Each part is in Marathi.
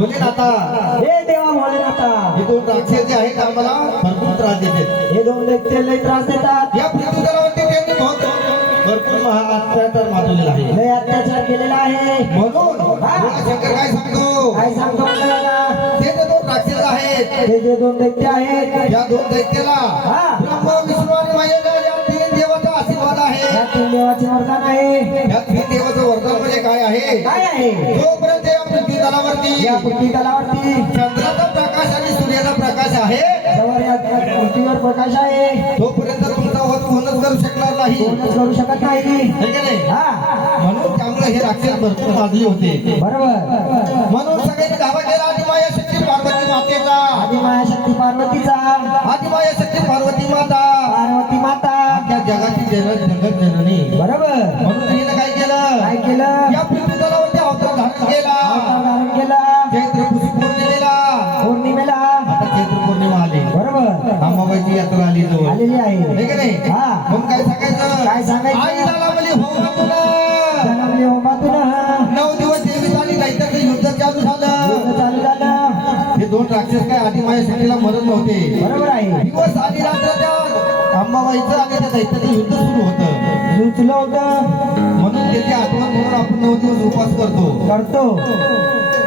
भोलेनाथा, हे देवा भोलेनाथा, हे दोन राक्षस जे आहेत आम्हाला भरपूर त्रास देतात. हे दोन दैत्य लय त्रास देतात. या पृथ्वी तलावरती त्यांनी भरपूर अत्याचार माजवलेला आहे. लय अत्याचार केलेला आहे. म्हणून शंकर काय सांगतो, काय सांगतो आपल्याला? ते जे दोन राक्षस आहेत, हे जे दोन दैत्य आहेत, या दोन दैत्याला ब्रह्मा विष्णू आणि महेश या तीन देवाचा आशीर्वाद आहे. या तीन देवाचे वरदान आहे. या तीन देवाचं वरदान म्हणजे काय आहे? काय आहे? जोपर्यंत या पृथ्वी तलावरती या पृथ्वी तलावरती चंद्राचा प्रकाश आणि सूर्याचा प्रकाश आहे, जवळ या पृथ्वीवर प्रकाश आहे, तोपर्यंत तुमचा वध होणच करू शकणार नाही. कोणच करू शकत नाही. है की नाही? म्हणून त्यामुळे हे राक्षस भरपूर माजले होते. बरोबर. म्हणून सगळ्यांनी धावा केला आदिमाया शक्ती पार्वती मातेचा, आदिमाया शक्ती पार्वतीचा, आदिमाया शक्ती पार्वती माता, पार्वती माता, त्या जगाची जगत जननी. बरोबर. म्हणून तिने काय केलं? काय केलं? या पृथ्वी तलावरती अवतार धारण केला. अवतार धारण केला. चैत्र पौर्णिमेला, पौर्णिमेला, आता चैत्र पौर्णिमा आली, बरोबर, अंबाबाईची यात्रा आली जवळ, आलेली आहे. है की नाही? मग काय सांगायचं? काय सांगायचं? आई लालावली होमातून जन्मले होमातून 9 दिवस देवीचं आणि दैत्याचं युद्ध चालू झालं. युद्ध चालू झालं. हे दोन राक्षस काय आदिमाया शक्तीला मरत नव्हते. बरोबर आहे. दिवस आणि रात्र त्या अंबाबाईचं आणि त्या दैत्याचं युद्ध सुरू होतं. लुचलं होतं. म्हणून त्याची आठवण म्हणून आपण 9 दिवस उपवास करतो.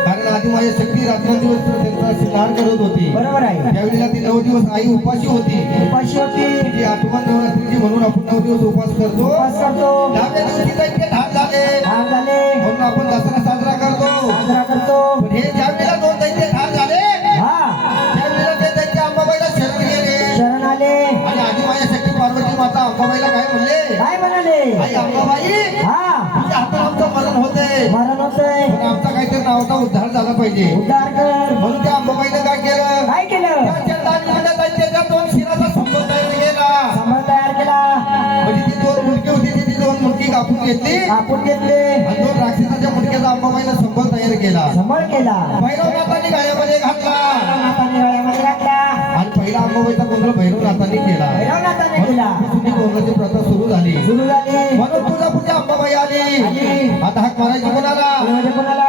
कारण आदिमाया शक्ती रात्रंदिवस त्यांचा स्नान करत होती. बरोबर आहे. त्यावेळेला ती 9 दिवस आई उपाशी होती. उपाशी होती. ती आठवण नवरात्रीची म्हणून आपण 9 दिवस उपवास करतो. उपवास करतो. 10व्या दिवशी दैत्य ठार झाले ठार झाले म्हणून आपण दसरा साजरा करतो. साजरा करतो. पण हे ज्यावेळेला 2 दैत्य ठार झाले त्यावेळेला ते दैत्य अंबाबाईला शरण गेले शरण आले आणि आदिमाया शक्ती पार्वती माता अंबाबाईला काय म्हणले? काय म्हणाले? आई अंबाबाई, तुझ्या हातून आमचं मरण होतंय, मरण होतंय, पण आमचा काहीतरी नावाचा उद्धार झाला पाहिजे. उद्धार कर. म्हणून त्या अंबाबाईनं काय केलं? काय केलं? त्या चंडालीमध्ये दैत्याच्या 2 शिराचा संबंध तयार केला. संबळ तयार केला. म्हणजे ती 2 मुलगी होती, ती 2 मुलगी कापून घेतली कापून घेतले. आणि 2 राक्षसाच्या मुलग्याचा अंबाबाईनं संबंध तयार केला. संबळ केला. भैरवनाथांनी गाळ्यामध्ये घातला नाथाने गळ्यामध्ये घातला. आणि पहिला अंबाबाईचा गोंधळ भैरवनाथांनी केला. भैरवनाथाने केला. जुनी गोंधळाची प्रथा सुरू झाली. सुरू झाली. म्हणून तुझा पूजा अंबाबाई आली. आली. आता हाक मारायची कोणाला? म्हणजे कोणाला?